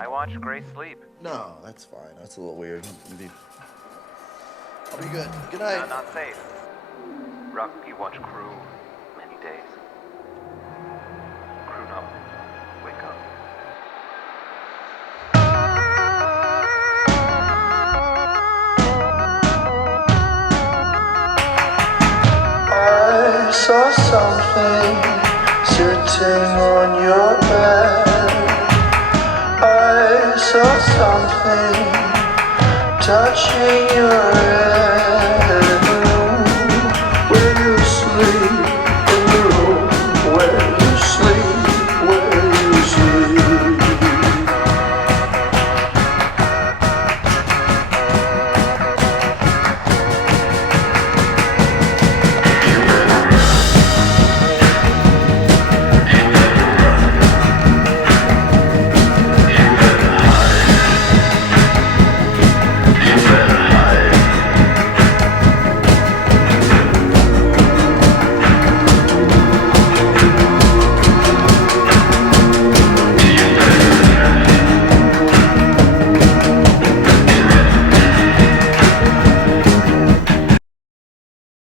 I watch Grace sleep. No, that's fine. That's a little weird. I'll be good. Good No, night. not safe. Rock, you watch Crew many days. Crew up. Wake up. I saw something sitting on your bed. I saw something touching your head.